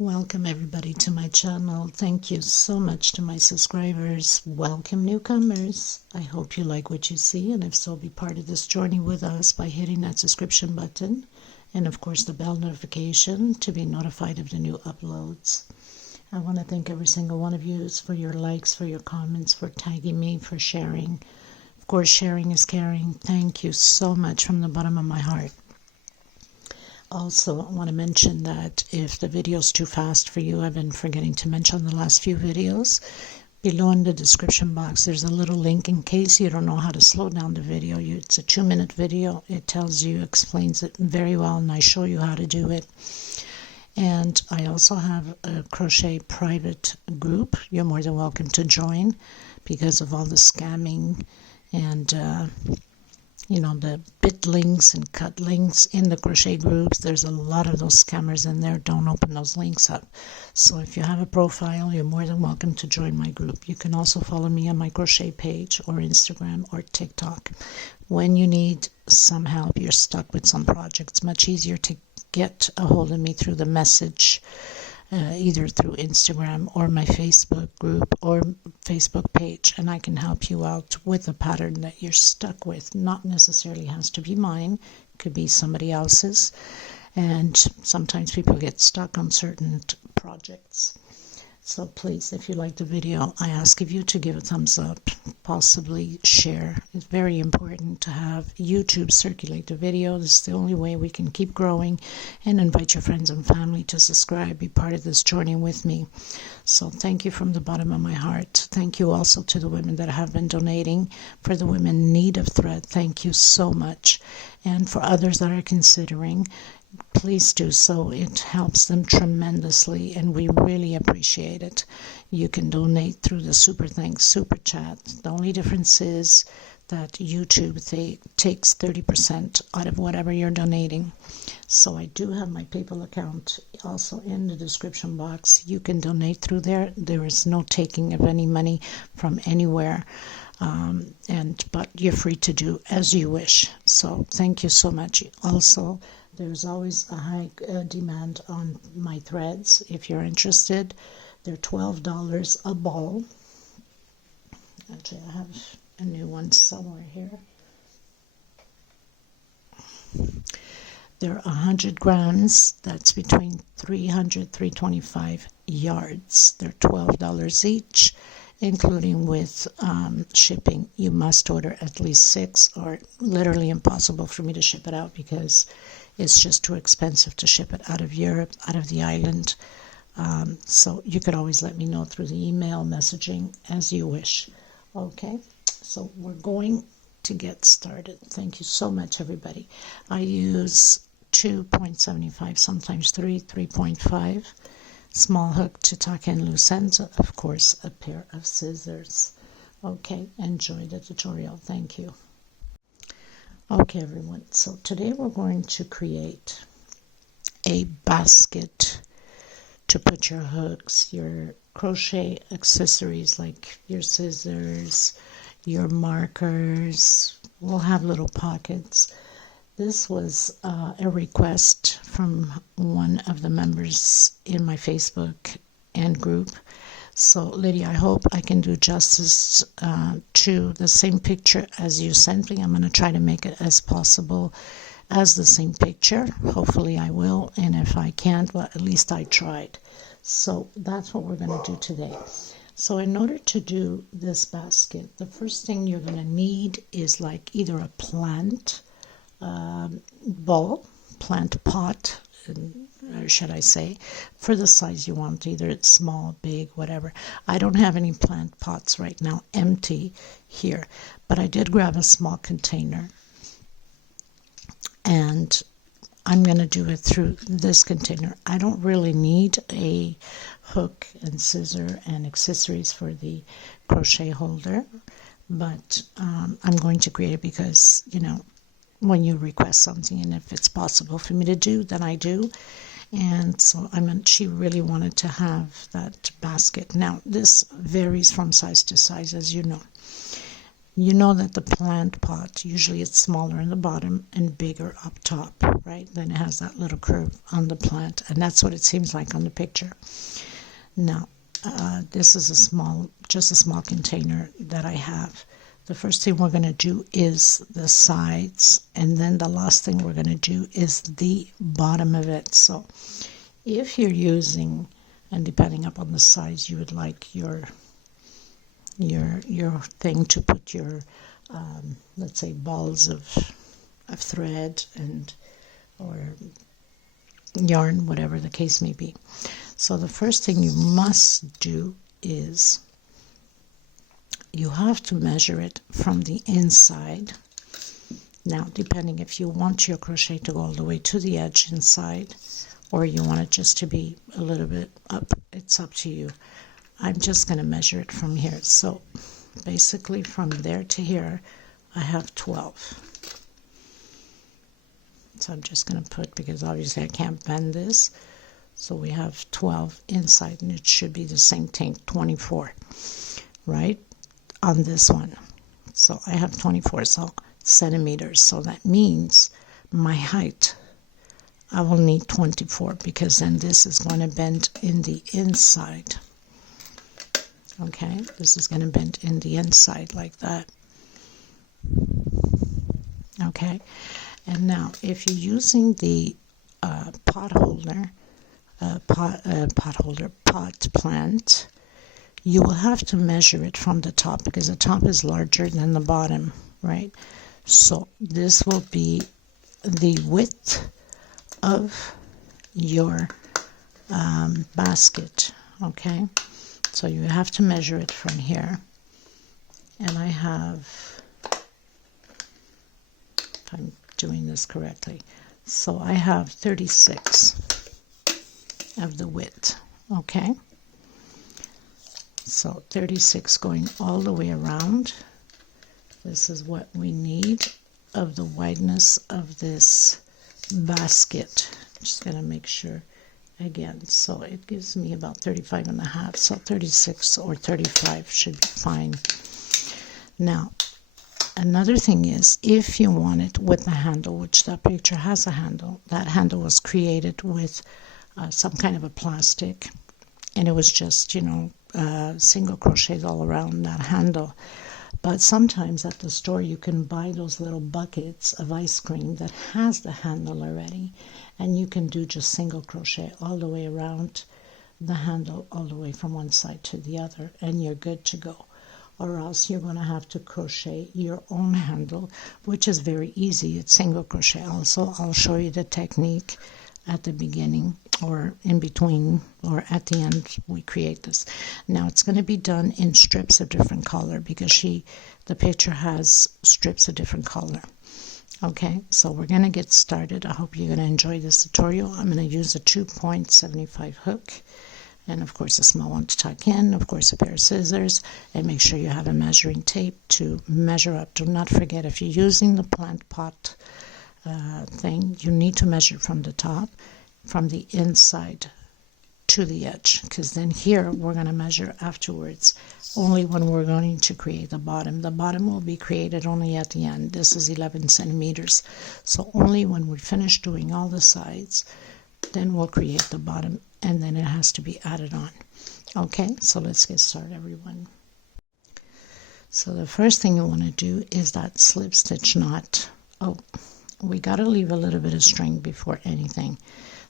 Welcome everybody to my channel. Thank you so much to my subscribers. Welcome newcomers. I hope you like what you see, and if so, be part of this journey with us by hitting that subscription button and of course the bell notification to be notified of the new uploads. I want to thank every single one of you for your likes, for your comments, for tagging me, for sharing. Of course, sharing is caring. Thank you so much from the bottom of my heart. Also, I want to mention that if the video is too fast for you, I've been forgetting to mention the last few videos. Below in the description box, there's a little link in case you don't know how to slow down the video. It's a 2-minute video. It tells you, explains it very well, and I show you how to do it. And I also have a crochet private group. You're more than welcome to join because of all the scamming and the bit links and cut links in the crochet groups. There's a lot of those scammers in there. Don't open those links up. So if you have a profile, you're more than welcome to join my group. You can also follow me on my crochet page or Instagram or TikTok. When you need some help, you're stuck with some project, it's much easier to get a hold of me through the message, either through Instagram or my Facebook group or Facebook page, and I can help you out with a pattern that you're stuck with. Not necessarily has to be mine, could be somebody else's, and sometimes people get stuck on certain projects. So please, if you like the video, I ask of you to give a thumbs up, possibly share. It's very important to have YouTube circulate the video. This is the only way we can keep growing, and invite your friends and family to subscribe, be part of this journey with me. So thank you from the bottom of my heart. Thank you also to the women that have been donating. For the women in need of thread, thank you so much. And for others that are considering, please do so. It helps them tremendously, and we really appreciate it. You can donate through the super thanks, super chat. The only difference is that YouTube takes 30% out of whatever you're donating. So I do have my PayPal account also in the description box. You can donate through there. There is no taking of any money from anywhere. But you're free to do as you wish. So thank you so much. Also, there's always a high demand on my threads. If you're interested, they're $12 a ball. Actually, I have a new one somewhere here. They're 100 grams. That's between 300 325 yards. They're $12 each, including with shipping. You must order at least 6, or literally impossible for me to ship it out because it's just too expensive to ship it out of Europe, out of the island. So you could always let me know through the email messaging as you wish. Okay, so we're going to get started. Thank you so much, everybody. I use 2.75, sometimes 3.5. Small hook to tuck in loose ends, of course, a pair of scissors. Okay, enjoy the tutorial. Thank you. Okay, everyone, so today we're going to create a basket to put your hooks, your crochet accessories like your scissors, your markers. We'll have little pockets. This was a request from one of the members in my Facebook and group. So, Lydia, I hope I can do justice to the same picture as you sent me. I'm going to try to make it as possible as the same picture. Hopefully I will, and if I can't, well, at least I tried. So that's what we're going to do today. So in order to do this basket, the first thing you're going to need is like either a plant bowl, plant pot, or should I say, for the size you want, either it's small, big, whatever. I don't have any plant pots right now empty here, but I did grab a small container, and I'm going to do it through this container. I don't really need a hook and scissor and accessories for the crochet holder, but I'm going to create it because, when you request something, and if it's possible for me to do, then I do. And so she really wanted to have that basket. Now, this varies from size to size, as you know. you know that the plant pot, usually it's smaller in the bottom and bigger up top, right? Then it has that little curve on the plant, and that's what it seems like on the picture. Now, this is just a small container that I have. The first thing we're going to do is the sides, and then the last thing we're going to do is the bottom of it. So if you're using, and depending upon the size you would like your thing to put your let's say balls of thread and or yarn, whatever the case may be. So the first thing you must do is you have to measure it from the inside. Now, depending if you want your crochet to go all the way to the edge inside, or you want it just to be a little bit up, it's up to you. I'm just going to measure it from here. So basically from there to here, I have 12. So I'm just going to put, because obviously I can't bend this, so we have 12 inside, and it should be the same thing, 24, right, on this one. So I have 24 centimeters. So that means my height, I will need 24, because then this is going to bend in the inside. Okay, this is going to bend in the inside like that. Okay, and now if you're using the pot plant, you will have to measure it from the top, because the top is larger than the bottom, right? So this will be the width of your basket. Okay, so you have to measure it from here, and I have, if I'm doing this correctly, so I have 36 of the width. Okay, so 36 going all the way around. This is what we need of the wideness of this basket. Just gonna make sure again, so it gives me about 35 and a half, so 36 or 35 should be fine. Now another thing is, if you want it with a handle, which that picture has a handle, that handle was created with some kind of a plastic, and it was just, you know, single crochets all around that handle. But sometimes at the store you can buy those little buckets of ice cream that has the handle already, and you can do just single crochet all the way around the handle, all the way from one side to the other, and you're good to go. Or else you're going to have to crochet your own handle, which is very easy. It's single crochet also. I'll show you the technique at the beginning, or in between, or at the end we create this. Now it's going to be done in strips of different color, because the picture has strips of different color. Okay, so we're going to get started. I hope you're going to enjoy this tutorial. I'm going to use a 2.75 hook, and of course a small one to tuck in, of course a pair of scissors, and make sure you have a measuring tape to measure up. Do not forget, if you're using the plant pot thing, you need to measure from the top, from the inside to the edge, because then here we're going to measure afterwards, only when we're going to create the bottom. The bottom will be created only at the end. This is 11 centimeters, so only when we finish doing all the sides, then we'll create the bottom, and then it has to be added on. Okay, so let's get started, everyone. So the first thing you want to do is that slip stitch knot. Oh, we got to leave a little bit of string before anything,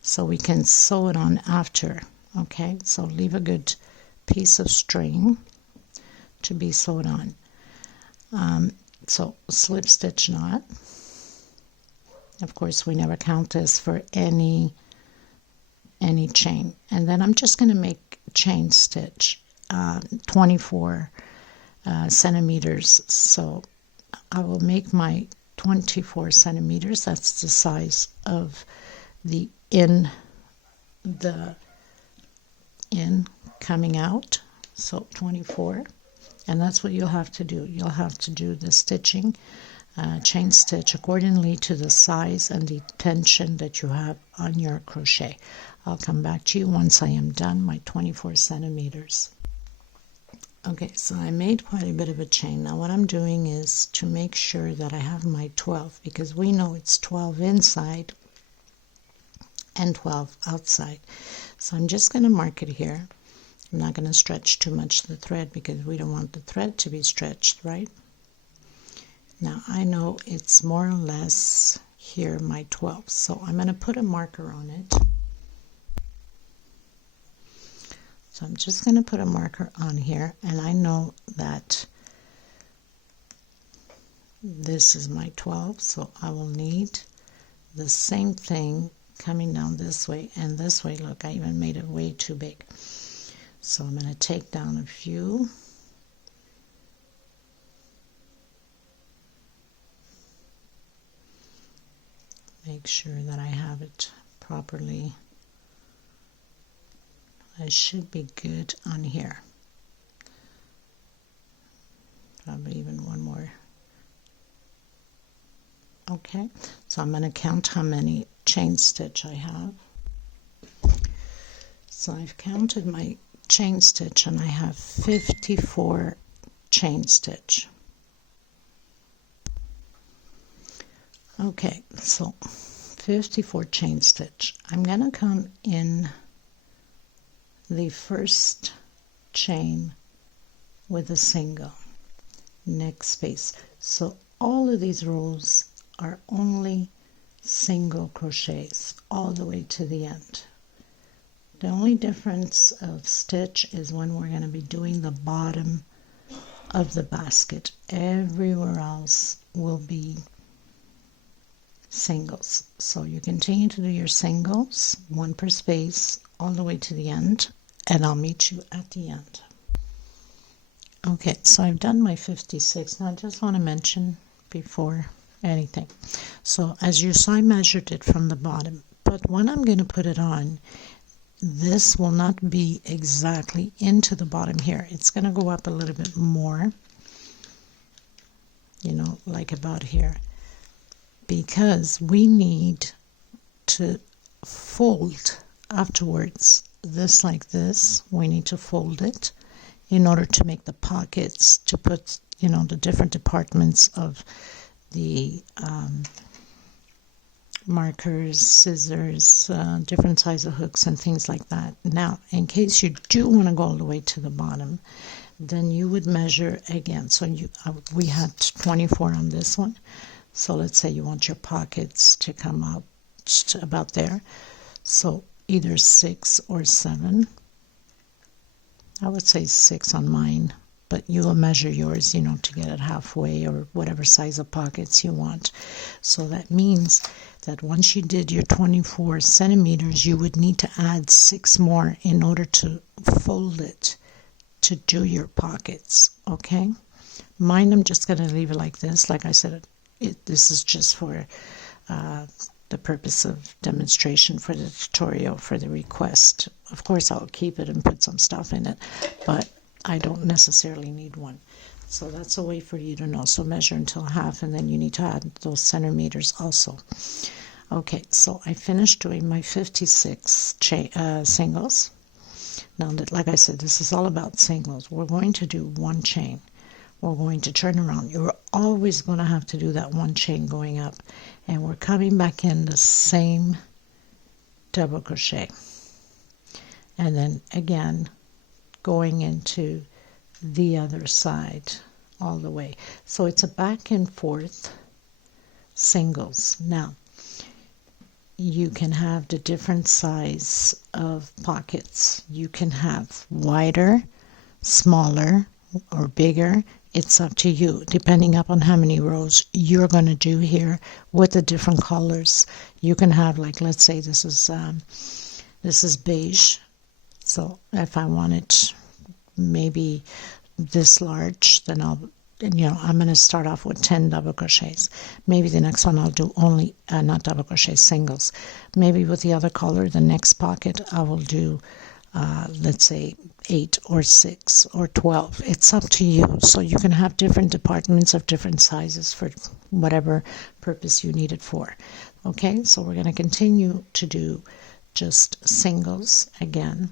so we can sew it on after. Okay, so leave a good piece of string to be sewed on. So slip stitch knot. Of course, we never count this for any chain. And then I'm just going to make chain stitch 24 centimeters. So I will make my 24 centimeters. That's the size of the in coming out, so 24, and that's what you'll have to do. You'll have to do the stitching, chain stitch accordingly to the size and the tension that you have on your crochet. I'll come back to you once I am done my 24 centimeters. Okay, so I made quite a bit of a chain. Now what I'm doing is to make sure that I have my 12, because we know it's 12 inside and 12 outside. So I'm just going to mark it here. I'm not going to stretch too much the thread because we don't want the thread to be stretched, right? Now I know it's more or less here my 12, so I'm going to put a marker on it. So I'm just going to put a marker on here, and I know that this is my 12, so I will need the same thing coming down this way and this way. Look, I even made it way too big. So I'm going to take down a few. Make sure that I have it properly. I should be good on here. Probably even one more. Okay, so I'm going to count how many chain stitch I have. So I've counted my chain stitch and I have 54 chain stitch. Okay, so 54 chain stitch. I'm going to come in the first chain with a single, next space. So all of these rows are only single crochets all the way to the end. The only difference of stitch is when we're going to be doing the bottom of the basket. Everywhere else will be singles. So you continue to do your singles, one per space, all the way to the end, and I'll meet you at the end. Okay, so I've done my 56. Now I just want to mention before anything. So as you saw, I measured it from the bottom, but when I'm going to put it on, this will not be exactly into the bottom here. It's going to go up a little bit more, you know, like about here, because we need to fold afterwards this like this. We need to fold it in order to make the pockets to put, you know, the different departments of the markers, scissors, different size of hooks and things like that. Now, in case you do want to go all the way to the bottom, then you would measure again. So we had 24 on this one. So let's say you want your pockets to come out to about there. So either 6 or 7. I would say 6 on mine, but you will measure yours, you know, to get it halfway or whatever size of pockets you want. So that means that once you did your 24 centimeters, you would need to add 6 more in order to fold it to do your pockets. Okay, mine, I'm just going to leave it like this. Like I said, this is just for the purpose of demonstration for the tutorial, for the request. Of course, I'll keep it and put some stuff in it, but I don't necessarily need one. So that's a way for you to know. So measure until half, and then you need to add those centimeters also. Okay, so I finished doing my 56 singles. Now, like I said, this is all about singles. We're going to do one chain. We're going to turn around. You're always going to have to do that one chain going up. And we're coming back in the same double crochet. And then again, going into the other side all the way. So it's a back and forth singles. Now, you can have the different size of pockets. You can have wider, smaller, or bigger. It's up to you, depending upon how many rows you're going to do here with the different colors. You can have, like, let's say this is beige. So if I want it maybe this large, then I'm going to start off with 10 double crochets. Maybe the next one I'll do only, not double crochet, singles. Maybe with the other color, the next pocket, I will do, let's say, 8 or 6 or 12. It's up to you. So you can have different departments of different sizes for whatever purpose you need it for. Okay, so we're going to continue to do just singles again,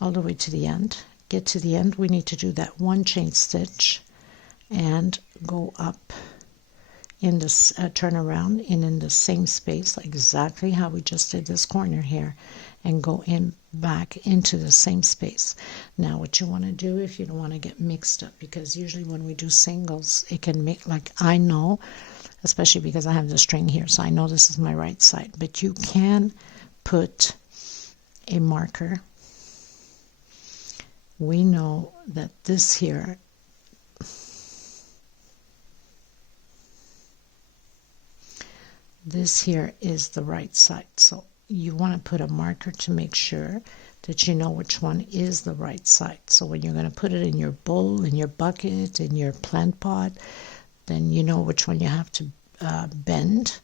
all the way to the end. get to the end, we need to do that one chain stitch and go up in this, turn around and in the same space, like exactly how we just did this corner here, and go in back into the same space. Now what you want to do, if you don't want to get mixed up, because usually when we do singles it can make, like I know, especially because I have the string here, so I know this is my right side, but you can put a marker. We know that this here is the right side, so you want to put a marker to make sure that you know which one is the right side. So when you're going to put it in your bowl, in your bucket, in your plant pot, then you know which one you have to bend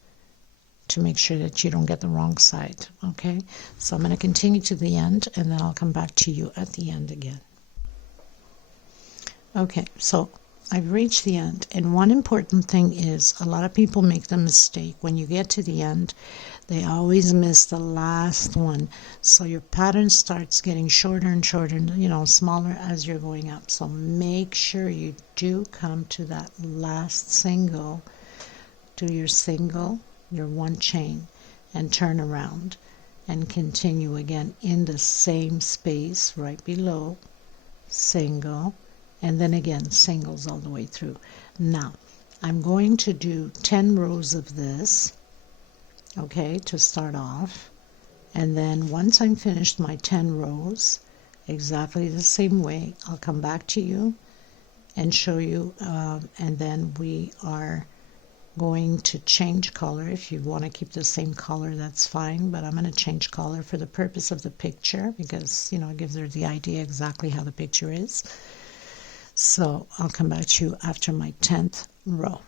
to make sure that you don't get the wrong side. Okay, so I'm going to continue to the end and then I'll come back to you at the end again. Okay, so I've reached the end, and one important thing is a lot of people make the mistake when you get to the end, they always miss the last one, so your pattern starts getting shorter and shorter, you know, smaller as you're going up. So make sure you do come to that last single, do your single, your one chain, and turn around and continue again in the same space right below, single, and then again singles all the way through. Now I'm going to do 10 rows of this, okay, to start off, and then once I'm finished my 10 rows exactly the same way, I'll come back to you and show you, and then we are going to change color. If you want to keep the same color, that's fine, but I'm going to change color for the purpose of the picture, because you know, it gives her the idea exactly how the picture is. So I'll come back to you after my 10th row.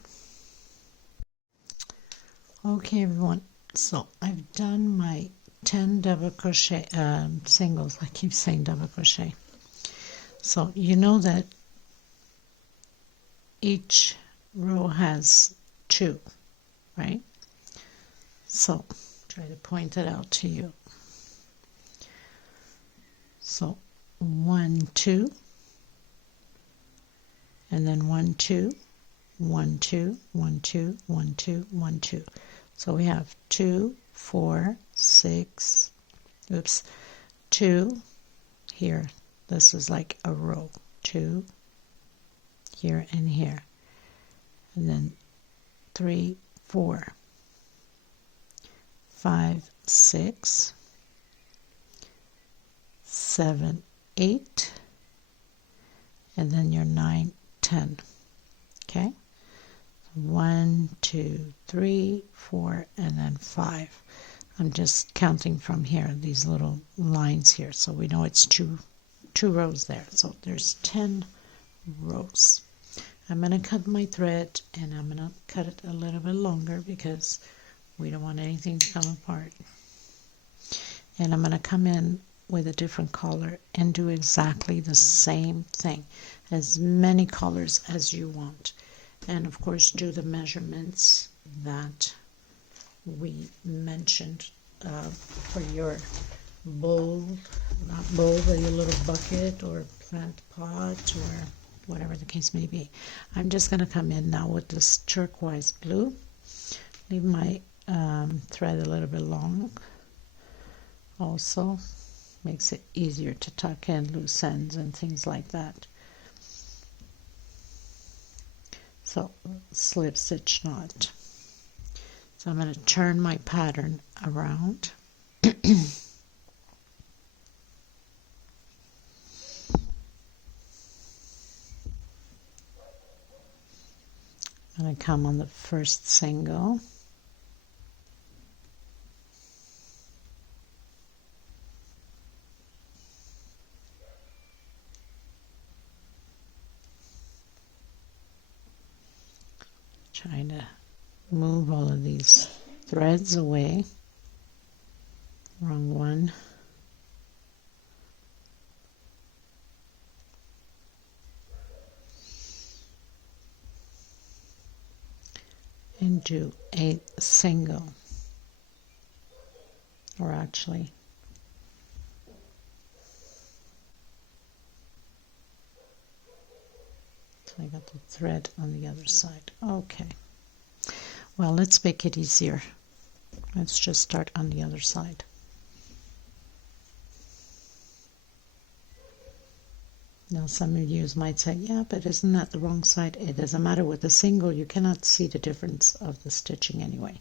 Okay everyone, so I've done my 10 double crochet singles. I keep saying double crochet. So you know that each row has 2, right? So try to point it out to you. So 1 2, and then 1 2 1 2 1 2 1 2 1 2. So we have 2 4 6, oops, 2 here, this is like a row, 2 here and here, and then 3 4 5 6 7 8, and then your 9 10. Okay, 1 2 3 4 and then 5. I'm just counting from here, these little lines here, so we know it's two rows there. So there's 10 rows. I'm going to cut my thread, and I'm going to cut it a little bit longer because we don't want anything to come apart. And I'm going to come in with a different color and do exactly the same thing, as many colors as you want, and of course do the measurements that we mentioned for your bowl, not bowl, but your little bucket or plant pot or whatever the case may be. I'm just going to come in now with this turquoise blue, leave my thread a little bit long, also makes it easier to tuck in loose ends and things like that. So slip stitch knot. So I'm going to turn my pattern around. I'm going to come on the first single. Trying to move all of these threads away. Wrong one. And do a single, or actually I got the thread on the other side. Okay. Well, let's make it easier. Let's just start on the other side. Now some of you might say, yeah, but isn't that the wrong side? It doesn't matter. With a single, you cannot see the difference of the stitching anyway.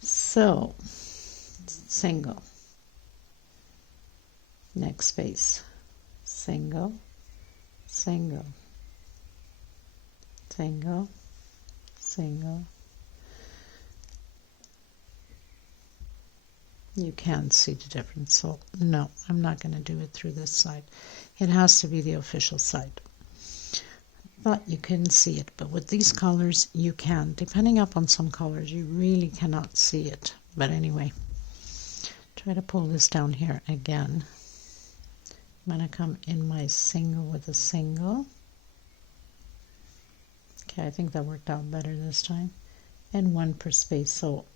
So, single, next space, single, single, single, single. You can't see the difference, so no, I'm not going to do it through this side. It has to be the official side. But you can see it. But with these colors, you can. Depending upon some colors, you really cannot see it. But anyway, try to pull this down here again. I'm going to come in my single with a single. Okay, I think that worked out better this time. And one per space. So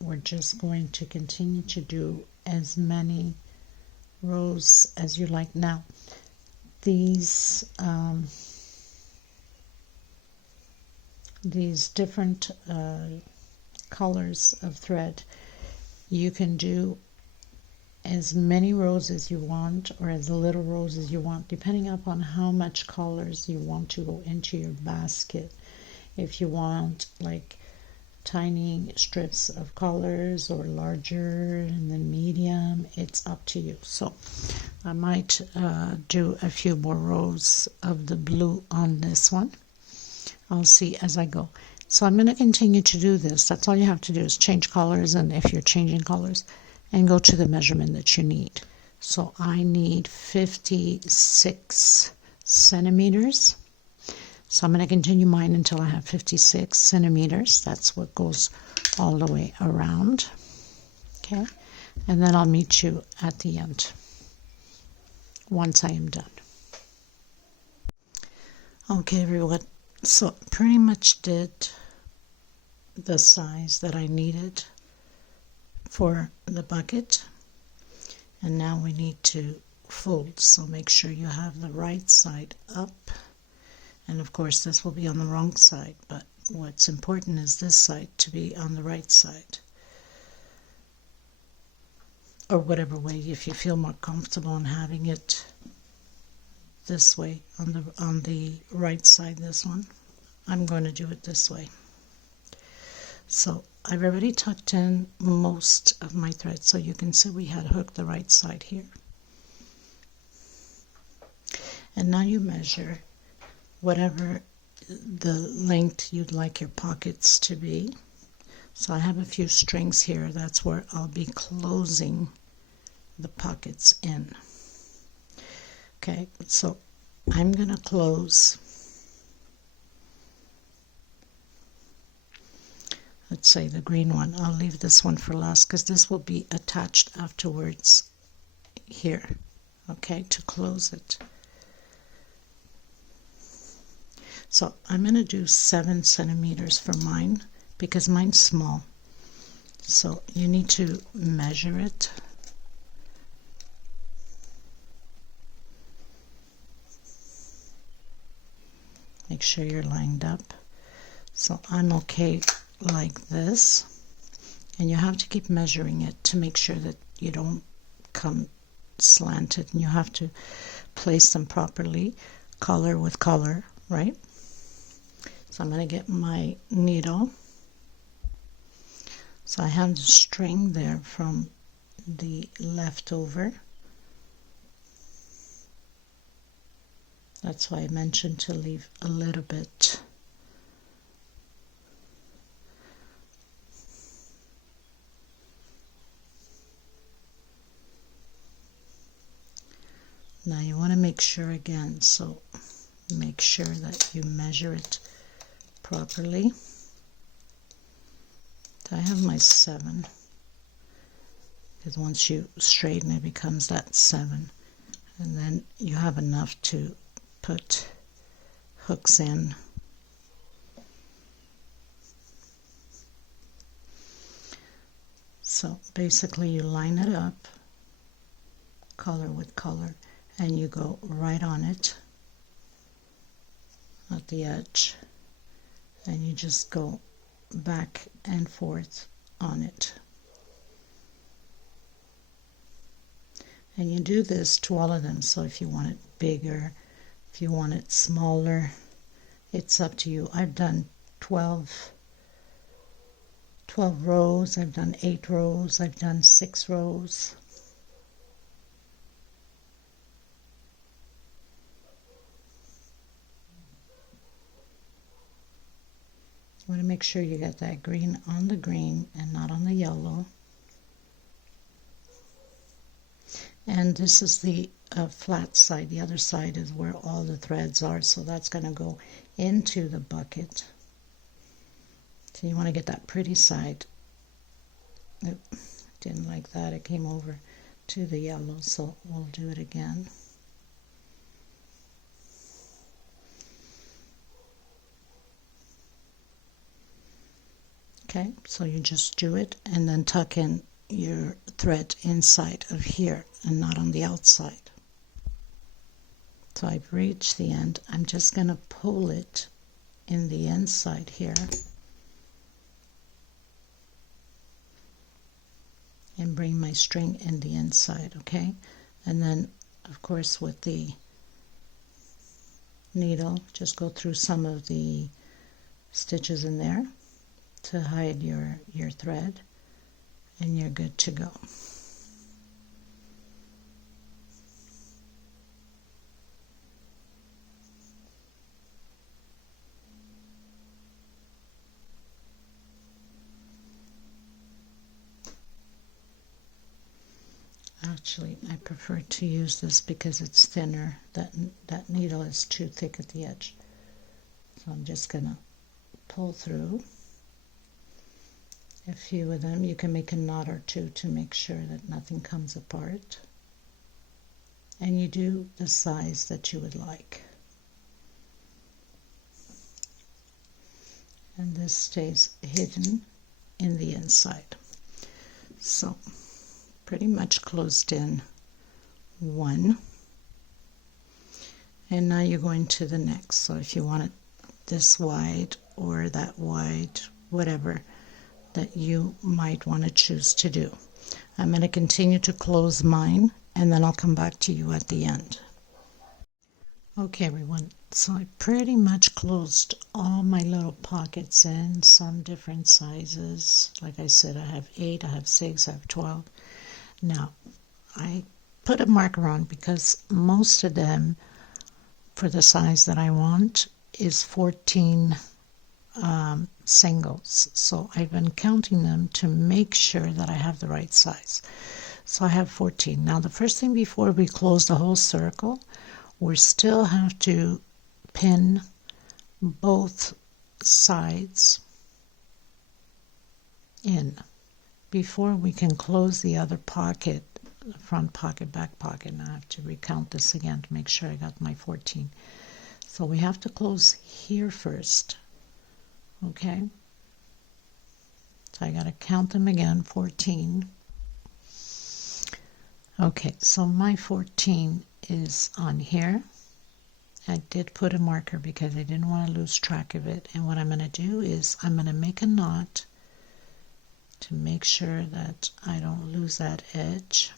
we're just going to continue to do as many rows as you like. Now, these different colors of thread, you can do as many rows as you want or as little rows as you want, depending upon how much colors you want to go into your basket. If you want like tiny strips of colors or larger and then medium, it's up to you. So I might do a few more rows of the blue on this one. I'll see as I go. So I'm going to continue to do this. That's all you have to do is change colors, and if you're changing colors, and go to the measurement that you need. So I need 56 centimeters. So I'm going to continue mine until I have 56 centimeters. That's what goes all the way around. Okay. And then I'll meet you at the end once I am done. Okay, everyone. So pretty much did the size that I needed for the bucket. And now we need to fold. So make sure you have the right side up. And of course this will be on the wrong side, but what's important is this side to be on the right side. Or whatever way, if you feel more comfortable in having it this way, on the right side, this one. I'm going to do it this way. So I've already tucked in most of my thread, so you can see we had hooked the right side here. And now you measure whatever the length you'd like your pockets to be. So I have a few strings here. That's where I'll be closing the pockets in. Okay, so I'm going to close, let's say the green one. I'll leave this one for last because this will be attached afterwards here, okay, to close it. So I'm going to do 7 centimeters for mine because mine's small. So you need to measure it. Make sure you're lined up. So I'm okay like this. And you have to keep measuring it to make sure that you don't come slanted. And you have to place them properly, color with color, right? So I'm going to get my needle. So I have the string there from the leftover. That's why I mentioned to leave a little bit. Now you want to make sure again, so make sure that you measure it properly. So I have my 7, because once you straighten it becomes that 7, and then you have enough to put hooks in. So basically you line it up, color with color, and you go right on it. at the edge, and you just go back and forth on it. And you do this to all of them, so if you want it bigger, if you want it smaller, it's up to you. I've done 12 rows, I've done 8 rows, I've done 6 rows. You want to make sure you get that green on the green and not on the yellow. And this is the flat side. The other side is where all the threads are, so that's going to go into the bucket. So you want to get that pretty side. Oop, didn't like that. It came over to the yellow, so we'll do it again. Okay, so you just do it and then tuck in your thread inside of here and not on the outside. So I've reached the end. I'm just going to pull it in the inside here and bring my string in the inside, okay? And then, of course, with the needle, just go through some of the stitches in there to hide your thread, and you're good to go. Actually, I prefer to use this because it's thinner. That needle is too thick at the edge. So I'm just gonna pull through a few of them. You can make a knot or two to make sure that nothing comes apart. And you do the size that you would like. And this stays hidden in the inside. So pretty much closed in one. And now you're going to the next. So if you want it this wide or that wide, whatever that you might want to choose to do. I'm going to continue to close mine, and then I'll come back to you at the end. Okay everyone, so I pretty much closed all my little pockets in, some different sizes. Like I said, I have 8, I have 6, I have 12. Now, I put a marker on because most of them, for the size that I want, is 14 singles. So I've been counting them to make sure that I have the right size. So I have 14. Now the first thing before we close the whole circle, we still have to pin both sides in before we can close the other pocket, front pocket, back pocket. And I have to recount this again to make sure I got my 14. So we have to close here first. Okay, so I got to count them again, 14. Okay, so my 14 is on here. I did put a marker because I didn't want to lose track of it. And what I'm going to do is I'm going to make a knot to make sure that I don't lose that edge.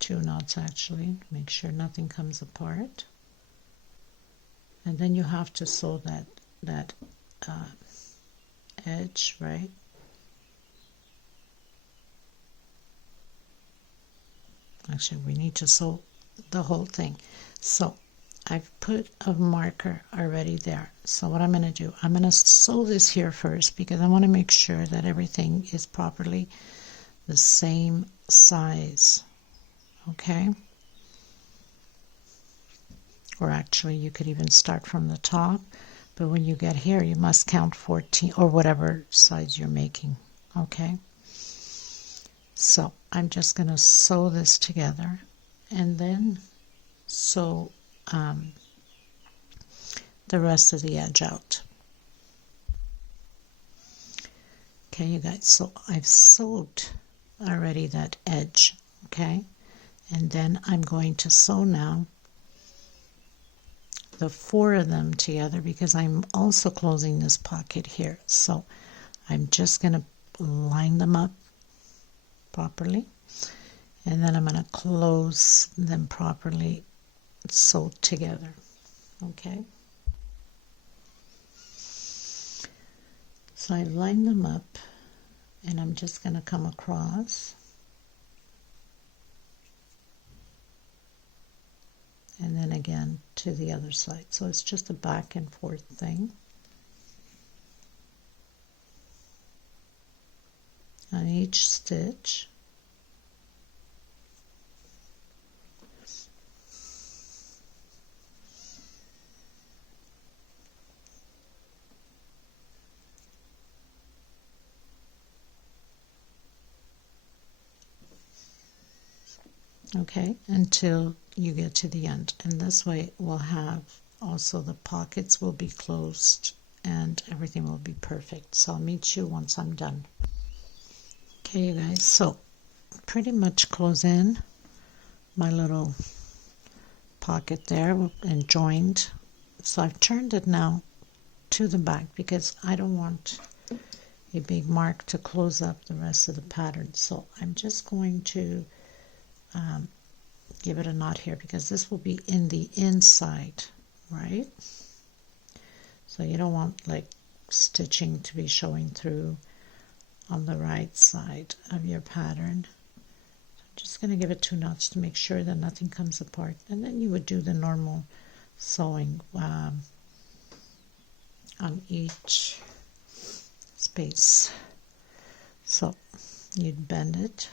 Two knots actually, make sure nothing comes apart. And then you have to sew that edge, right? Actually, we need to sew the whole thing. So I've put a marker already there. So what I'm going to do, I'm going to sew this here first because I want to make sure that everything is properly the same size. Okay, or actually you could even start from the top, but when you get here you must count 14 or whatever size you're making. Okay, so I'm just going to sew this together, and then sew the rest of the edge out. Okay, you guys, so I've sewed already that edge, okay, and then I'm going to sew now the 4 of them together because I'm also closing this pocket here. So I'm just going to line them up properly, and then I'm going to close them properly sewed together. Okay, so I line them up, and I'm just going to come across and then again to the other side. So it's just a back and forth thing. On each stitch. Okay, until you get to the end, and this way we'll have also the pockets will be closed and everything will be perfect. So I'll meet you once I'm done. Okay, you guys, so pretty much close in my little pocket there and joined. So I've turned it now to the back because I don't want a big mark to close up the rest of the pattern. So I'm just going to give it a knot here because this will be in the inside, right? So you don't want like stitching to be showing through on the right side of your pattern. So I'm just going to give it 2 knots to make sure that nothing comes apart, and then you would do the normal sewing on each space. So you'd bend it,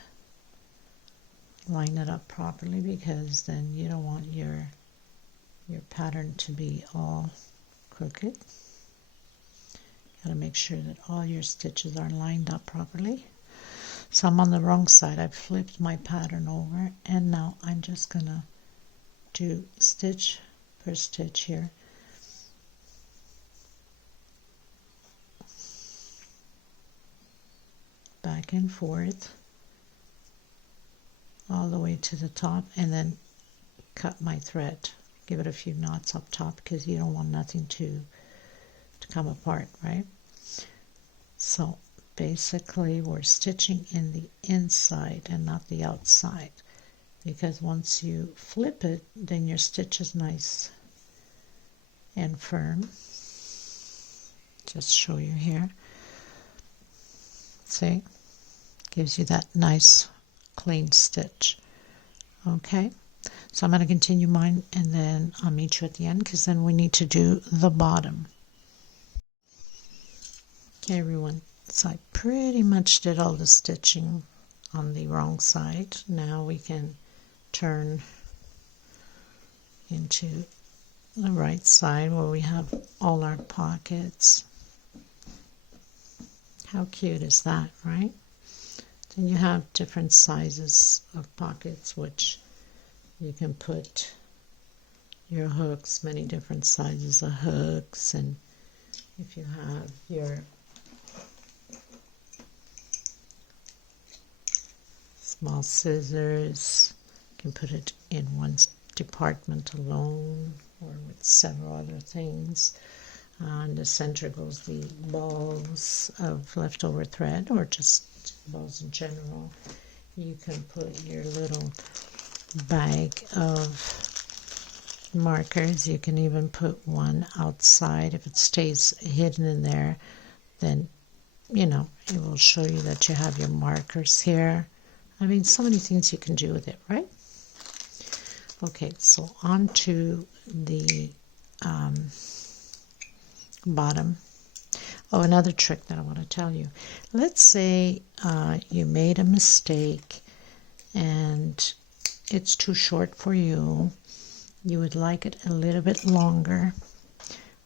line it up properly, because then you don't want your pattern to be all crooked. Got to make sure that all your stitches are lined up properly. So I'm on the wrong side. I've flipped my pattern over, and now I'm just gonna do stitch per stitch here. Back and forth all the way to the top, and then cut my thread. Give it a few knots up top because you don't want nothing to come apart, right? So basically we're stitching in the inside and not the outside, because once you flip it, then your stitch is nice and firm. Just show you here. See? Gives you that nice clean stitch. Okay, so I'm going to continue mine, and then I'll meet you at the end, because then we need to do the bottom. Okay, everyone, so I pretty much did all the stitching on the wrong side. Now we can turn into the right side where we have all our pockets. How cute is that, right? Then you have different sizes of pockets, which you can put your hooks, many different sizes of hooks, and if you have your small scissors, you can put it in one department alone or with several other things. In the center goes the balls of leftover thread, or just balls in general. You can put your little bag of markers. You can even put one outside. If it stays hidden in there, then you know it will show you that you have your markers here. I mean, so many things you can do with it, right? Okay, so on to the bottom. Oh, another trick that I want to tell you. Let's say you made a mistake and it's too short for you. You would like it a little bit longer.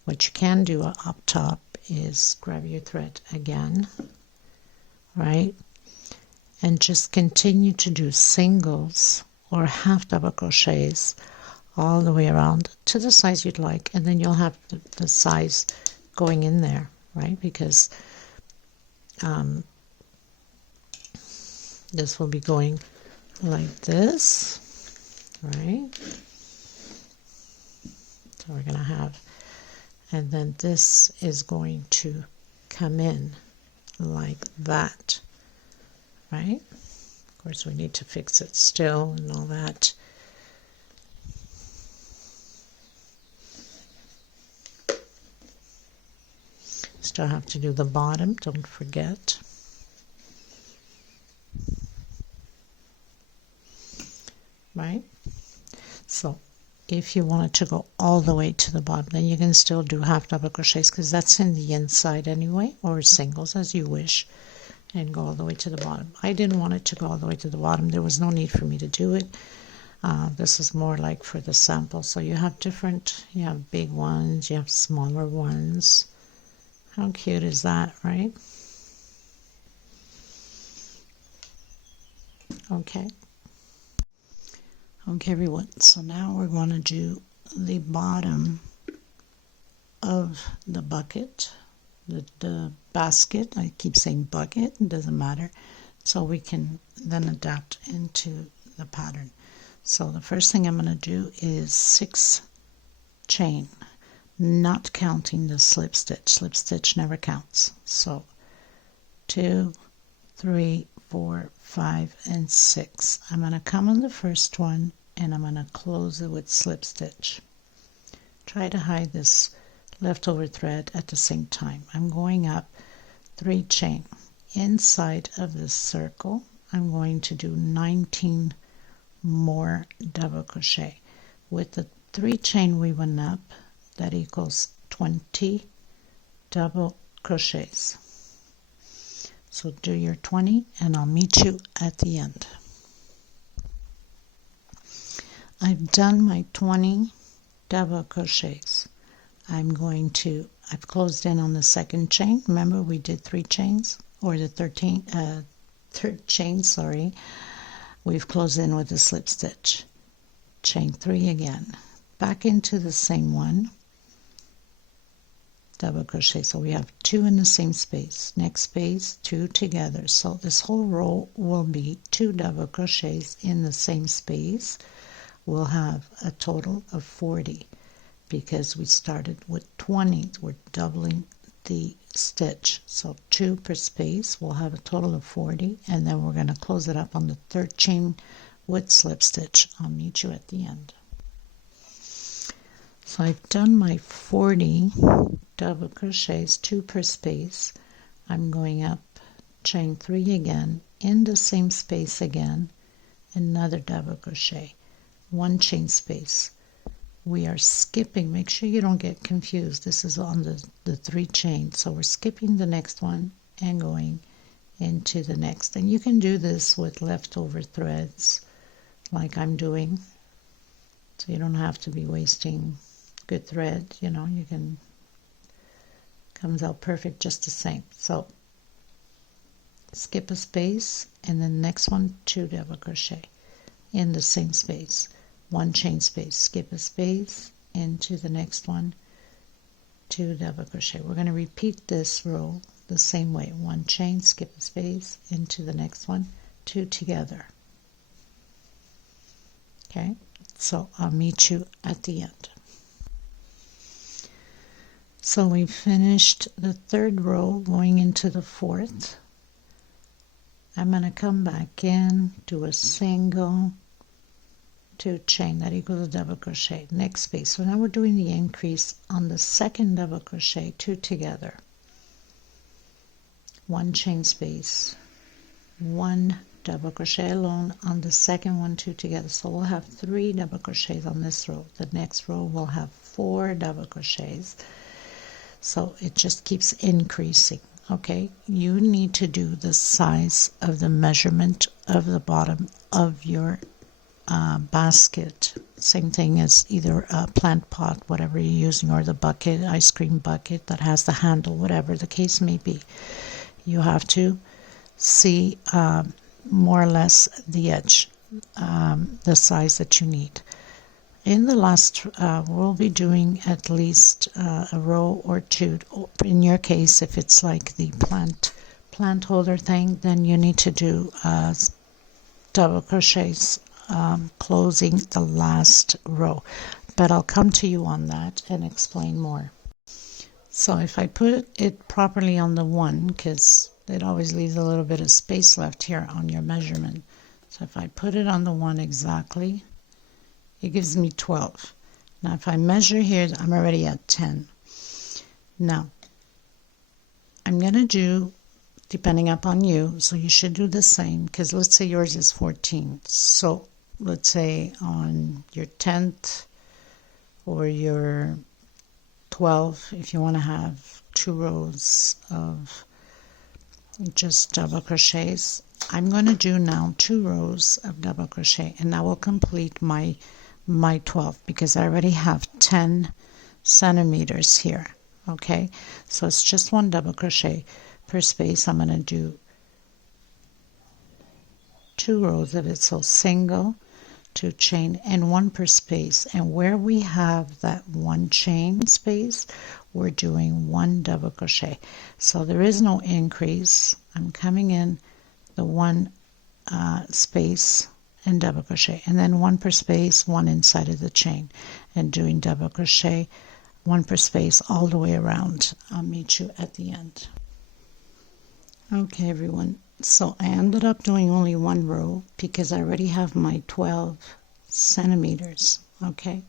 What you can do up top is grab your thread again, right? And just continue to do singles or half double crochets all the way around to the size you'd like, and then you'll have the size going in there, right? Because this will be going like this, right? So we're going to have, and then this is going to come in like that, right? Of course, we need to fix it still and all that. Still have to do the bottom, don't forget. Right? So if you want it to go all the way to the bottom, then you can still do half double crochets because that's in the inside anyway, or singles as you wish, and go all the way to the bottom. I didn't want it to go all the way to the bottom. There was no need for me to do it. This is more like for the sample. So you have different, you have big ones, you have smaller ones. How cute is that, right? Okay. Okay, everyone. So now we're going to do the bottom of the bucket, the basket. I keep saying bucket, it doesn't matter. So we can then adapt into the pattern. So the first thing I'm going to do is 6 chain, not counting the slip stitch. Slip stitch never counts. So 2, 3, 4, 5, and 6. I'm going to come on the first one and I'm going to close it with slip stitch. Try to hide this leftover thread at the same time. I'm going up 3 chain. Inside of this circle, I'm going to do 19 more double crochet. With the 3 chain we went up, that equals 20 double crochets. So do your 20 and I'll meet you at the end. I've done my 20 double crochets. I've closed in on the second chain. Remember we did 3 chains, or the third chain, sorry. We've closed in with a slip stitch. Chain 3 again. Back into the same one. Double crochet. So we have 2 in the same space. Next space, 2 together. So this whole row will be 2 double crochets in the same space. We'll have a total of 40 because we started with 20. We're doubling the stitch. So 2 per space. We'll have a total of 40, and then we're going to close it up on the 3rd chain with slip stitch. I'll meet you at the end. So I've done my 40 double crochets, 2 per space. I'm going up chain 3 again, in the same space again, another double crochet, 1 chain space. We are skipping, make sure you don't get confused, this is on the 3 chains, so we're skipping the next one and going into the next. And you can do this with leftover threads like I'm doing, so you don't have to be wasting good thread, you know, you can, comes out perfect just the same. So skip a space and then next one 2 double crochet in the same space, 1 chain space, skip a space, into the next one, 2 double crochet. We're going to repeat this row the same way, 1 chain, skip a space, into the next one, 2 together. Okay, so I'll meet you at the end. So we finished the 3rd row going into the 4th. I'm going to come back in, do a single, 2 chain, that equals a double crochet, next space. So now we're doing the increase on the 2nd double crochet, 2 together, 1 chain space, 1 double crochet alone on the second one, 2 together. So we'll have 3 double crochets on this row. The next row will have 4 double crochets. So it just keeps increasing. Okay, you need to do the size of the measurement of the bottom of your basket. Same thing as either a plant pot, whatever you're using, or the bucket, ice cream bucket that has the handle, whatever the case may be. You have to see more or less the edge, the size that you need. in the last we'll be doing at least a row or two. In your case, if it's like the plant holder thing, then you need to do double crochets closing the last row, but I'll come to you on that and explain more. So if I put it properly on the one, because it always leaves a little bit of space left here on your measurement, so if I put it on the one exactly, it gives me 12. Now if I measure here, I'm already at 10. Now I'm going to do, depending upon you, so you should do the same, because let's say yours is 14. So let's say on your 10th or your 12, if you want to have 2 rows of just double crochets, I'm going to do now 2 rows of double crochet, and that will complete my 12, because I already have 10 centimeters here. Okay, so it's just 1 double crochet per space. I'm going to do 2 rows of it, so single, 2 chain, and 1 per space. And where we have that 1 chain space, we're doing 1 double crochet. So there is no increase. I'm coming in the 1 space and double crochet, and then 1 per space, 1 inside of the chain, and doing double crochet, 1 per space all the way around. I'll meet you at the end. Okay everyone, so I ended up doing only 1 row because I already have my 12 centimeters. Okay,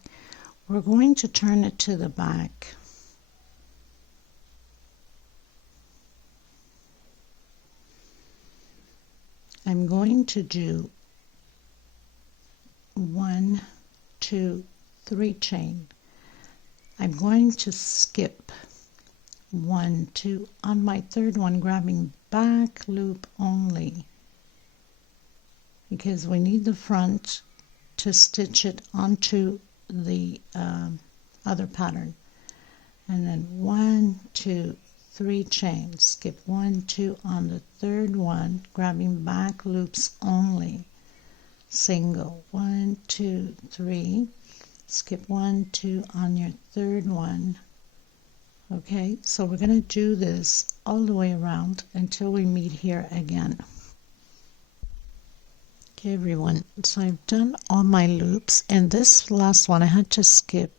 we're going to turn it to the back. I'm going to do 1, 2, 3 chain. I'm going to skip 1, 2 on my 3rd one, grabbing back loop only, because we need the front to stitch it onto the other pattern. And then 1, 2, 3 chains, skip 1, 2 on the 3rd one, grabbing back loops only, single, 1, 2, 3, skip 1, 2 on your 3rd one. Okay, so we're going to do this all the way around until we meet here again. Okay everyone, so I've done all my loops, and this last one I had to skip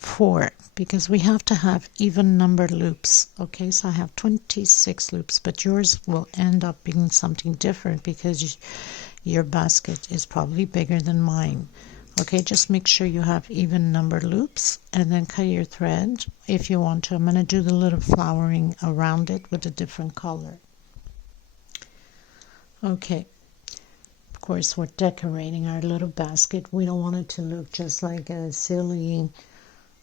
4 because we have to have even numbered loops. Okay, so I have 26 loops, but yours will end up being something different because your basket is probably bigger than mine. Okay, just make sure you have even numbered loops, and then cut your thread if you want to. I'm going to do the little flowering around it with a different color. Okay, of course we're decorating our little basket. We don't want it to look just like a silly,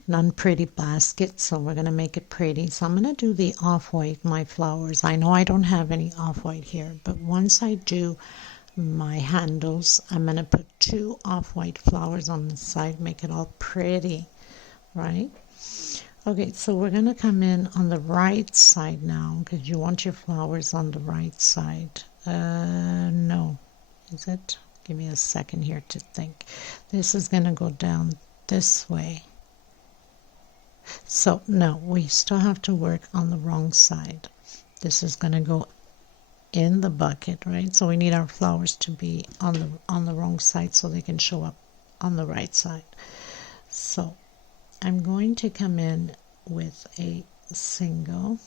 non-pretty basket, so we're going to make it pretty. So I'm going to do the off-white, my flowers. I know I don't have any off-white here, but once I do my handles, I'm going to put 2 off-white flowers on the side, make it all pretty, right? Okay, so we're going to come in on the right side now, because you want your flowers on the right side. No, is it? Give me a second here to think. This is going to go down this way. So no, we still have to work on the wrong side. This is going to go in the bucket, right? So we need our flowers to be on the wrong side so they can show up on the right side. So I'm going to come in with a single,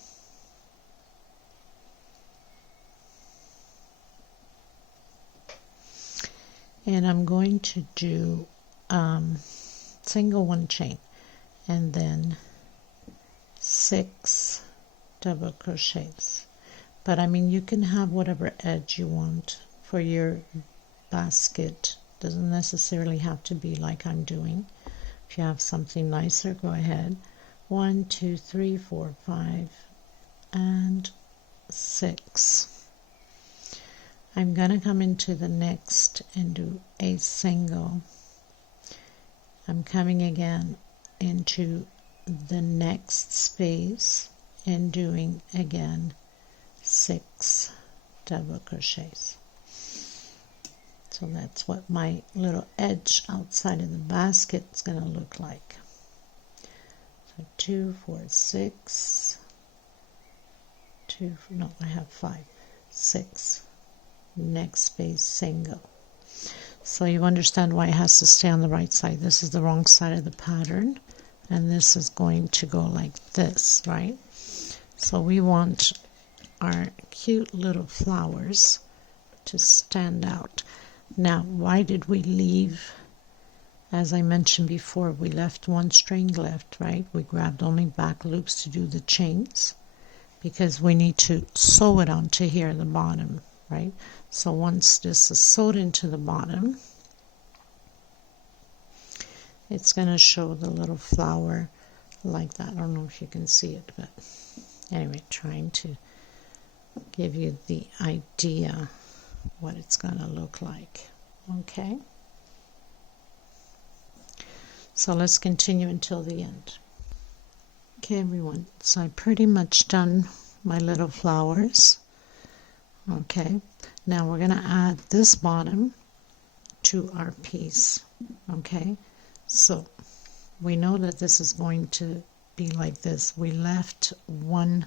and I'm going to do single 1 chain, and then 6 double crochets. But I mean, you can have whatever edge you want for your basket. Doesn't necessarily have to be like I'm doing. If you have something nicer, go ahead. 1, 2, 3, 4, 5, and 6. I'm going to come into the next and do a single. I'm coming again into the next space and doing again 6 double crochets. So that's what my little edge outside of the basket is going to look like. So 2, 4, 6, 2, no, I have 5, 6, next space, single. So you understand why it has to stay on the right side. This is the wrong side of the pattern, and this is going to go like this, right? So we want our cute little flowers to stand out. Now, why did we leave? As I mentioned before, we left one string left, right? We grabbed only back loops to do the chains because we need to sew it onto here at the bottom, right? So once this is sewed into the bottom, it's going to show the little flower like that. I don't know if you can see it, but anyway, trying to give you the idea what it's going to look like. Okay, so let's continue until the end. Okay, everyone, so I pretty much done my little flowers. Okay, now we're going to add this bottom to our piece. Okay, so we know that this is going to be like this. We left one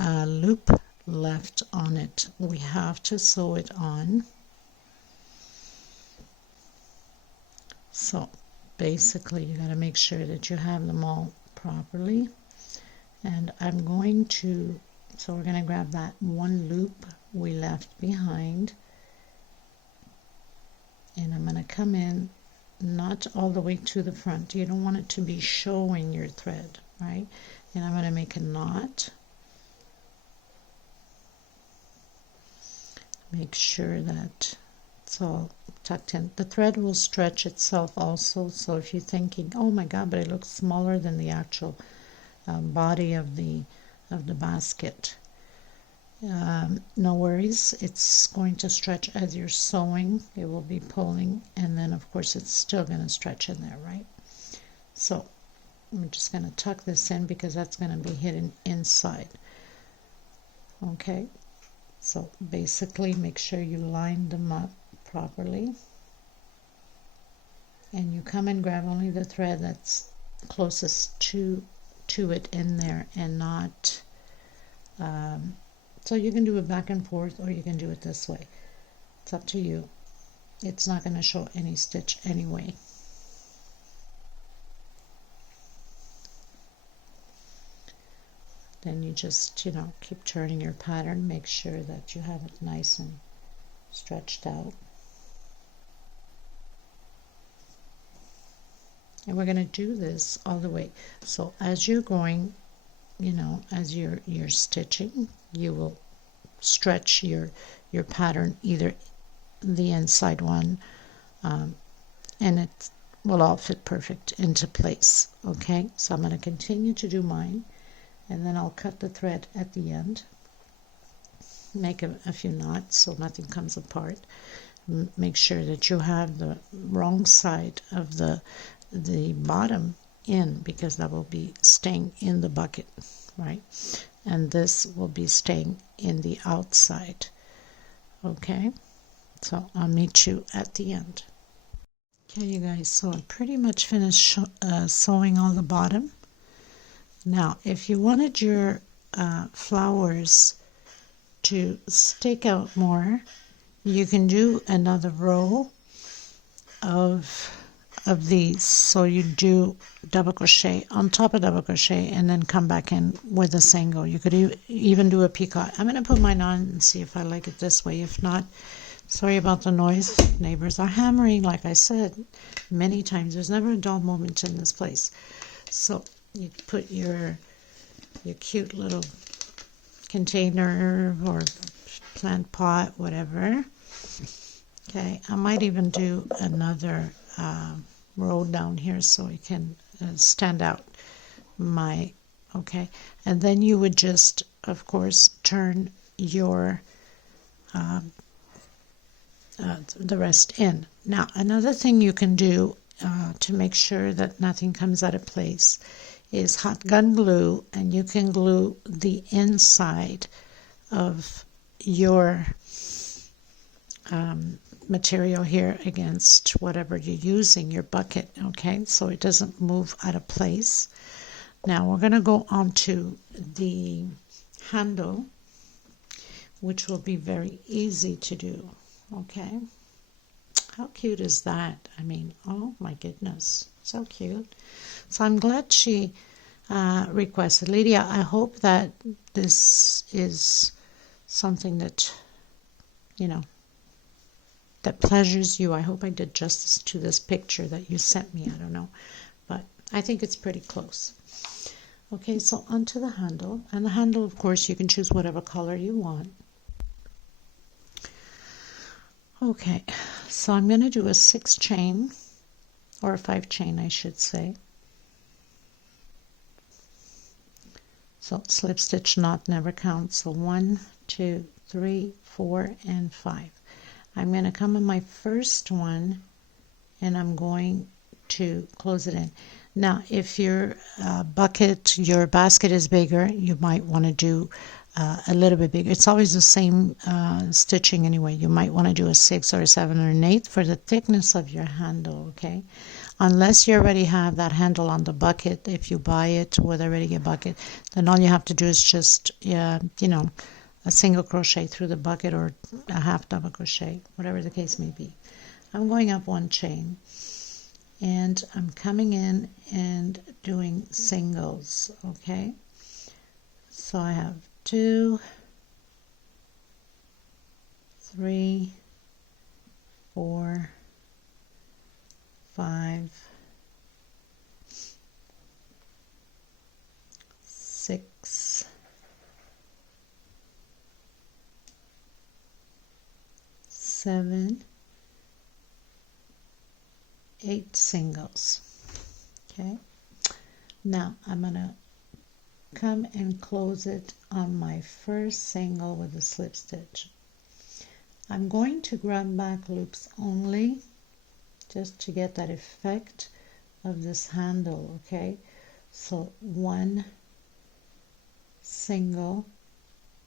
loop left on it. We have to sew it on. So basically you got to make sure that you have them all properly. And I'm going to, so we're going to grab that one loop we left behind, and I'm going to come in not all the way to the front. You don't want it to be showing your thread, right? And I'm going to make a knot. Make sure that it's all tucked in. The thread will stretch itself also, so if you're thinking, oh my god, but it looks smaller than the actual body of the basket, no worries, it's going to stretch as you're sewing. It will be pulling, and then of course it's still going to stretch in there, right? So I'm just going to tuck this in because that's going to be hidden inside. Okay, so basically make sure you line them up properly, and you come and grab only the thread that's closest to it in there, and not so you can do it back and forth, or you can do it this way. It's up to you. It's not going to show any stitch anyway. Then you just, keep turning your pattern. Make sure that you have it nice and stretched out. And we're going to do this all the way. So as you're going, as you're stitching, you will stretch your pattern, either the inside one, and it will all fit perfect into place. Okay, so I'm going to continue to do mine, and then I'll cut the thread at the end, make a few knots so nothing comes apart. Make sure that you have the wrong side of the bottom in, because that will be staying in the bucket, right? And this will be staying in the outside. Okay, so I'll meet you at the end. Okay, you guys, so I pretty much finished sewing all the bottom. Now, if you wanted your flowers to stick out more, you can do another row of these. So you do double crochet on top of double crochet, and then come back in with a single. You could even do a peacock. I'm going to put mine on and see if I like it this way. If not, sorry about the noise. Neighbors are hammering, like I said many times. There's never a dull moment in this place. So you put your cute little container or plant pot, whatever. Okay, I might even do another row down here so it can stand out okay, and then you would just, of course, turn your the rest in. Now, another thing you can do to make sure that nothing comes out of place is hot gun glue, and you can glue the inside of your material here against whatever you're using, your bucket, okay, so it doesn't move out of place. Now we're going to go on to the handle, which will be very easy to do, okay. How cute is that? I mean, oh my goodness, so cute. So I'm glad she requested. Lydia, I hope that this is something that, you know, that pleasures you. I hope I did justice to this picture that you sent me. I don't know, but I think it's pretty close. Okay, so onto the handle. And the handle, of course, you can choose whatever color you want. Okay, so I'm going to do a 6 chain, or a 5 chain, I should say. So slip stitch knot never counts. So 1, 2, 3, 4, and 5. I'm going to come on my first one, and I'm going to close it in. Now, if your your basket is bigger, you might want to do a little bit bigger. It's always the same stitching anyway. You might want to do a 6 or a 7 or an 8 for the thickness of your handle, okay? Unless you already have that handle on the bucket, if you buy it with already a bucket, then all you have to do is just, you know, a single crochet through the bucket or a half double crochet, whatever the case may be. I'm going up 1 chain, and I'm coming in and doing singles, okay? So I have 2, 3, 4, 5, 6, 7, 8 singles. Okay, now I'm gonna come and close it on my first single with a slip stitch. I'm going to grab back loops only, just to get that effect of this handle, okay? So 1 single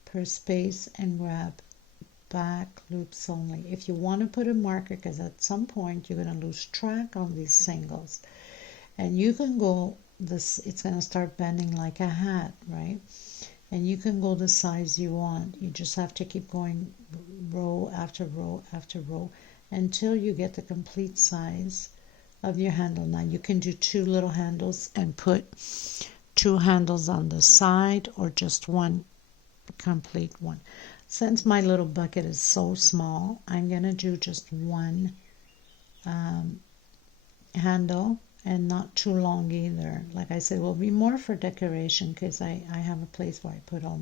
per space and grab back loops only. If you want to put a marker, because at some point you're going to lose track on these singles, and you can go this, it's going to start bending like a hat, right? And you can go the size you want. You just have to keep going row after row after row until you get the complete size of your handle. Now you can do 2 little handles and put 2 handles on the side, or just 1 complete one. Since my little bucket is so small, I'm going to do just 1 handle, and not too long either. Like I said, it will be more for decoration, because I have a place where I put all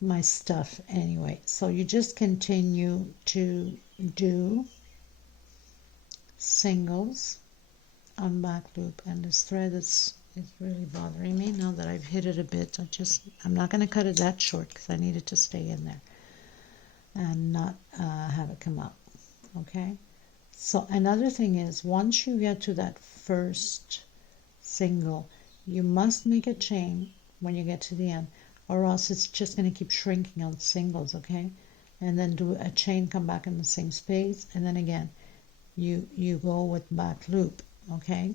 my stuff anyway. So you just continue to do singles on back loop, and this thread is really bothering me now that I've hit it a bit. I'm not going to cut it that short, because I need it to stay in there and not have it come up, okay? So another thing is, once you get to that first single, you must make a chain when you get to the end, or else it's just going to keep shrinking on singles, okay? And then do a chain, come back in the same space, and then again you go with back loop, okay?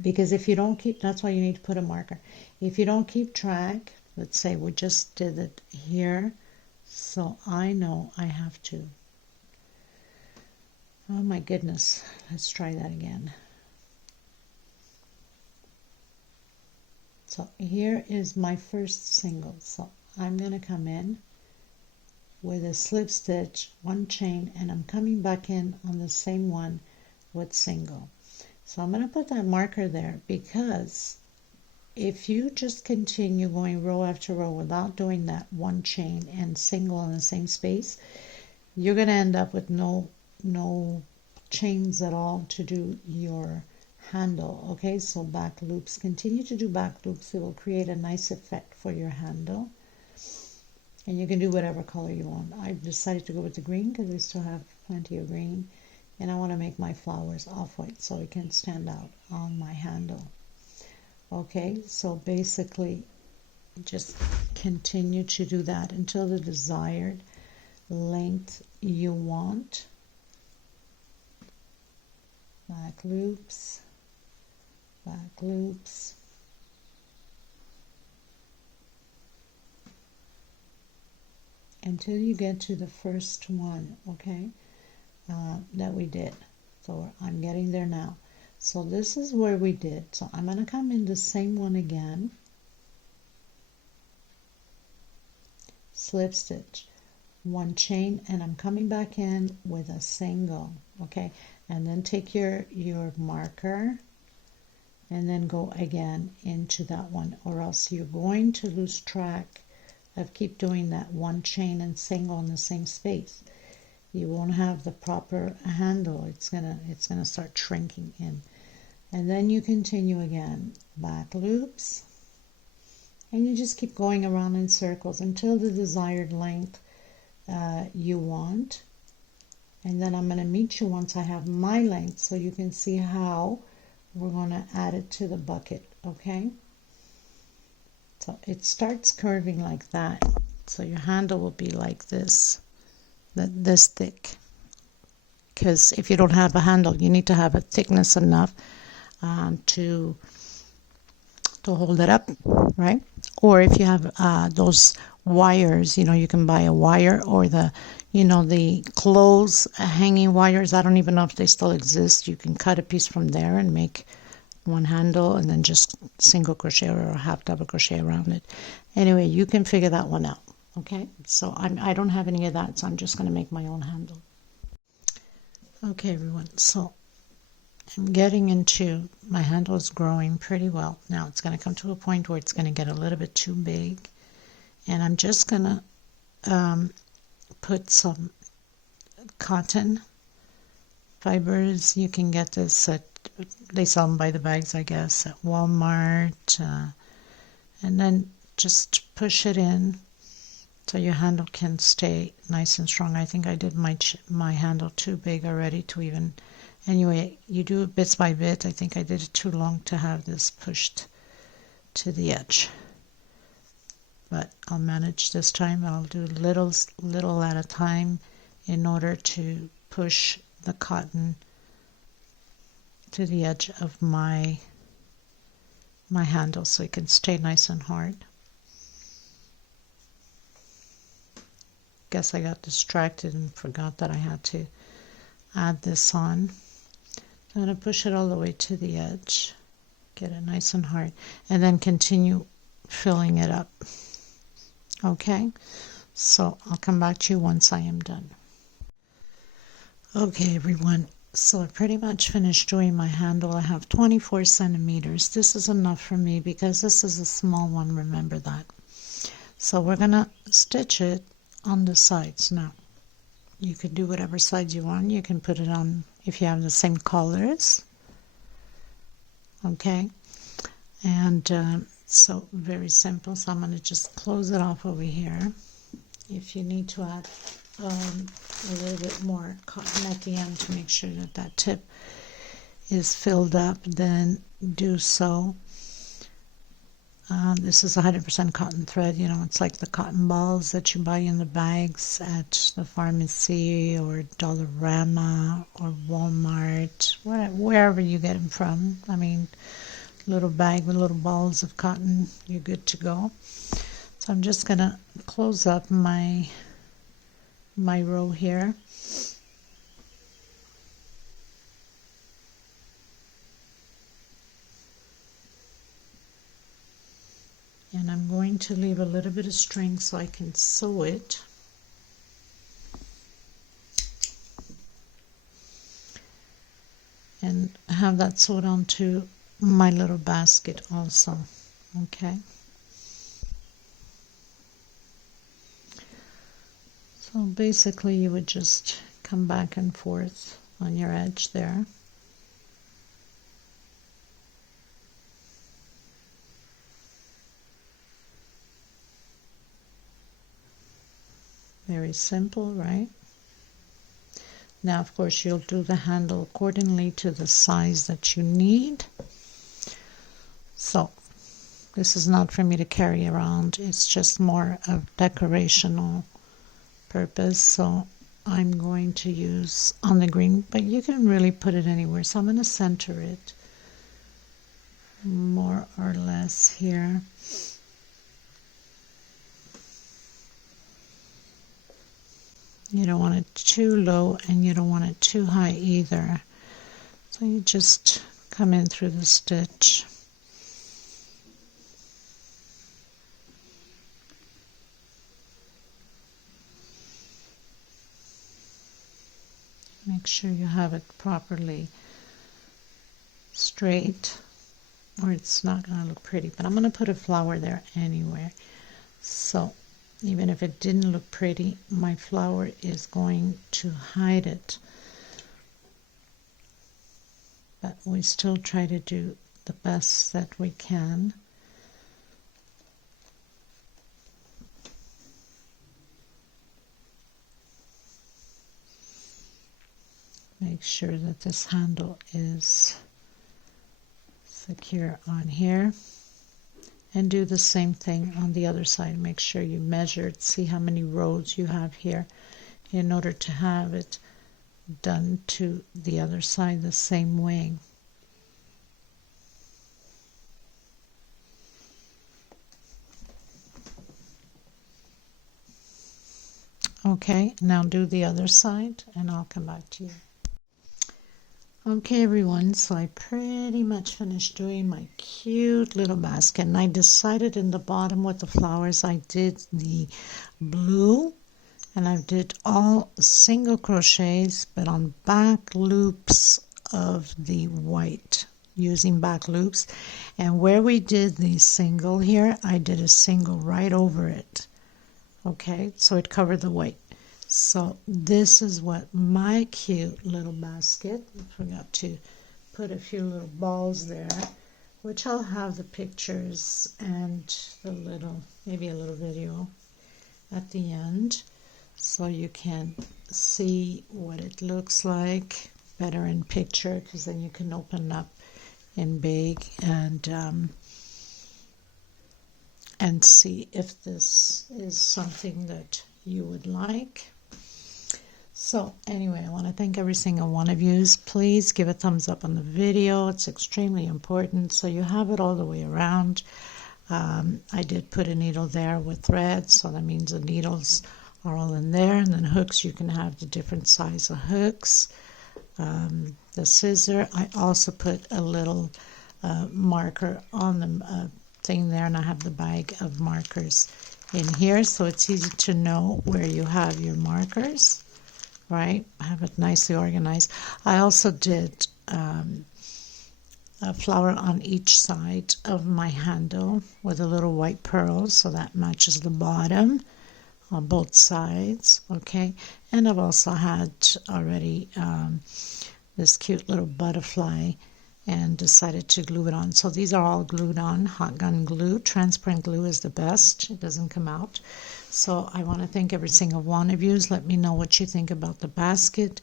Because if you don't keep, that's why you need to put a marker. If you don't keep track, let's say we just did it here, so I know I have to, oh my goodness, let's try that again. So here is my first single. So I'm going to come in with a slip stitch, 1 chain, and I'm coming back in on the same one with single. So I'm going to put that marker there, because if you just continue going row after row without doing that 1 chain and single in the same space, you're going to end up with no chains at all to do your handle, okay? So back loops, continue to do back loops. It will create a nice effect for your handle, and you can do whatever color you want. I've decided to go with the green because I still have plenty of green, and I want to make my flowers off-white so it can stand out on my handle. Okay, so basically just continue to do that until the desired length you want. Back loops, back loops. Until you get to the first one, okay, that we did. So I'm getting there now. So this is where we did. So I'm going to come in the same one again, slip stitch, one chain, and I'm coming back in with a single, okay, and then take your marker and then go again into that one, or else you're going to lose track of keep doing that one chain and single in the same space. You won't have the proper handle. It's gonna start shrinking in. And then you continue again, back loops, and you just keep going around in circles until the desired length you want. And then I'm going to meet you once I have my length, so you can see how we're going to add it to the bucket, okay? So it starts curving like that, so your handle will be like this, this thick. Because if you don't have a handle, you need to have a thickness enough to hold it up, right? Or if you have those wires, you know, you can buy a wire, or the, you know, the clothes hanging wires. I don't even know if they still exist. You can cut a piece from there and make one handle, and then just single crochet or half double crochet around it. Anyway, you can figure that one out, okay? So I don't have any of that, so I'm just going to make my own handle. Okay, everyone, so I'm getting into, my handle is growing pretty well. Now it's going to come to a point where it's going to get a little bit too big, and I'm just going to put some cotton fibers. You can get this at, they sell them by the bags, I guess, at Walmart, and then just push it in so your handle can stay nice and strong. I think I did my handle too big already to even, anyway, you do it bits by bit. I think I did it too long to have this pushed to the edge, but I'll manage this time. I'll do little at a time in order to push the cotton to the edge of my handle so it can stay nice and hard. Guess I got distracted and forgot that I had to add this on. I'm going to push it all the way to the edge, get it nice and hard, and then continue filling it up. Okay, so I'll come back to you once I am done. Okay, everyone, so I pretty much finished doing my handle. I have 24 centimeters. This is enough for me because this is a small one, remember that. So we're going to stitch it on the sides. Now, you can do whatever sides you want. You can put it on if you have the same colors. Okay, and so very simple. So I'm going to just close it off over here. If you need to add a little bit more cotton at the end to make sure that that tip is filled up, then do so. This is 100% cotton thread. You know, it's like the cotton balls that you buy in the bags at the pharmacy or Dollarama or Walmart, wherever you get them from. I mean, little bag with little balls of cotton, you're good to go. So I'm just gonna close up my row here. And I'm going to leave a little bit of string so I can sew it. And have that sewed onto my little basket also. Okay. So basically you would just come back and forth on your edge there. Very simple, right? Now, of course, you'll do the handle accordingly to the size that you need. So, this is not for me to carry around. It's just more of decorational purpose, so I'm going to use on the green, but you can really put it anywhere. So I'm going to center it more or less here. You don't want it too low and you don't want it too high either. So you just come in through the stitch. Make sure you have it properly straight or it's not going to look pretty. But I'm going to put a flower there anyway. So even if it didn't look pretty, my flower is going to hide it. But we still try to do the best that we can. Make sure that this handle is secure on here. And do the same thing on the other side. Make sure you measure it, see how many rows you have here in order to have it done to the other side the same way. Okay, now do the other side and I'll come back to you. Okay everyone, so I pretty much finished doing my cute little basket, and I decided in the bottom with the flowers I did the blue and I did all single crochets but on back loops of the white, using back loops, and where we did the single here I did a single right over it. Okay, so it covered the white. So this is what my cute little basket, I forgot to put a few little balls there, which I'll have the pictures and the little, maybe a little video at the end, so you can see what it looks like better in picture, because then you can open up in big and see if this is something that you would like. So anyway, I want to thank every single one of you. Please give a thumbs up on the video. It's extremely important, so you have it all the way around. I did put a needle there with thread, so that means the needles are all in there, and then hooks, you can have the different size of hooks. The scissor, I also put a little marker on the thing there, and I have the bag of markers in here, so it's easy to know where you have your markers. Right, I have it nicely organized. I also did a flower on each side of my handle with a little white pearl, so that matches the bottom on both sides. Okay, and I've also had already this cute little butterfly and decided to glue it on. So these are all glued on, hot gun glue. Transparent glue is the best, it doesn't come out. So I want to thank every single one of you. Let me know what you think about the basket.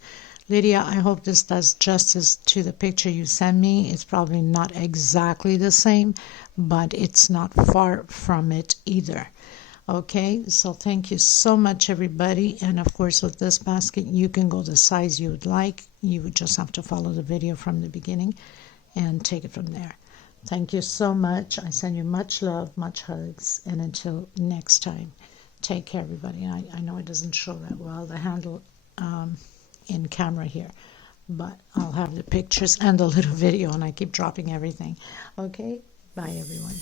Lydia, I hope this does justice to the picture you sent me. It's probably not exactly the same, but it's not far from it either. Okay, so thank you so much, everybody. And of course, with this basket, you can go the size you would like. You would just have to follow the video from the beginning and take it from there. Thank you so much. I send you much love, much hugs, and until next time, take care, everybody. I know it doesn't show that well, the handle in camera here, but I'll have the pictures and the little video, and I keep dropping everything. Okay, bye, everyone.